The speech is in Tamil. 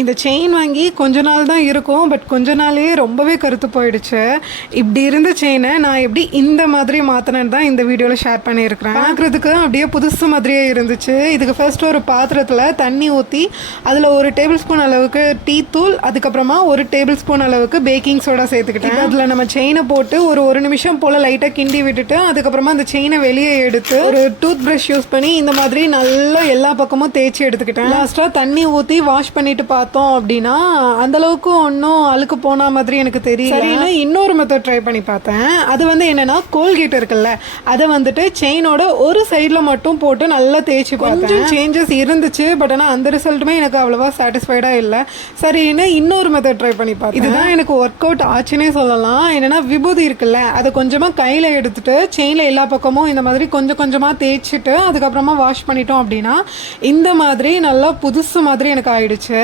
இந்த செயின் வாங்கி கொஞ்ச நாள் தான் இருக்கும். பட் கொஞ்ச நாளே ரொம்பவே கருத்து போயிடுச்சு. இப்படி இருந்த செயினை நான் எப்படி இந்த மாதிரி மாற்றினேன்னு தான் இந்த வீடியோவில் ஷேர் பண்ணியிருக்கிறேன். பார்க்குறதுக்கு அப்படியே புதுசு மாதிரியே இருந்துச்சு. இதுக்கு ஃபர்ஸ்ட் ஒரு பாத்திரத்தில் தண்ணி ஊற்றி அதில் 1 டேபிள் ஸ்பூன் அளவுக்கு டீ தூள், அதுக்கப்புறமா 1 டேபிள் ஸ்பூன் அளவுக்கு பேக்கிங் சோடா சேர்த்துக்கிட்டேன். அதில் நம்ம செயினை போட்டு ஒரு நிமிஷம் போல் லைட்டாக கிண்டி விட்டுட்டு அதுக்கப்புறமா அந்த செயினை வெளியே எடுத்து ஒரு டூத் ப்ரஷ் யூஸ் பண்ணி இந்த மாதிரி நல்லா எல்லா பக்கமும் தேய்ச்சி எடுத்துக்கிட்டேன். லாஸ்ட்டாக தண்ணி ஊற்றி வாஷ் பண்ணிட்டு பார்த்தோம் அப்படின்னா அந்த அளவுக்கு ஒன்றும் அழுக்கு போன மாதிரி எனக்கு தெரியல. சரின்னு இன்னொரு மெத்தட் ட்ரை பண்ணி பார்த்தேன். அது என்னன்னா கோல்கேட் இருக்குல்ல, அதை வந்துட்டு செயினோட ஒரு சைடில் மட்டும் போட்டு நல்லா தேய்ச்சி கொஞ்சம் சேஞ்சஸ் இருந்துச்சு. பட் ஆனால் அந்த ரிசல்ட்டுமே எனக்கு அவ்வளோவா சாட்டிஸ்ஃபைடாக இல்லை. சரின்னு இன்னொரு மெத்தட் ட்ரை பண்ணி பார்த்தேன். இதுதான் எனக்கு ஒர்க் அவுட் ஆச்சுன்னே சொல்லலாம். என்னன்னா விபூதி இருக்குல்ல, அதை கொஞ்சமாக கையில் எடுத்துட்டு செயினில் எல்லா பக்கமும் இந்த மாதிரி கொஞ்சம் கொஞ்சமாக தேய்ச்சிட்டு அதுக்கப்புறமா வாஷ் பண்ணிட்டோம் அப்படின்னா இந்த மாதிரி நல்லா புதுசு மாதிரி எனக்கு ஆயிடுச்சு.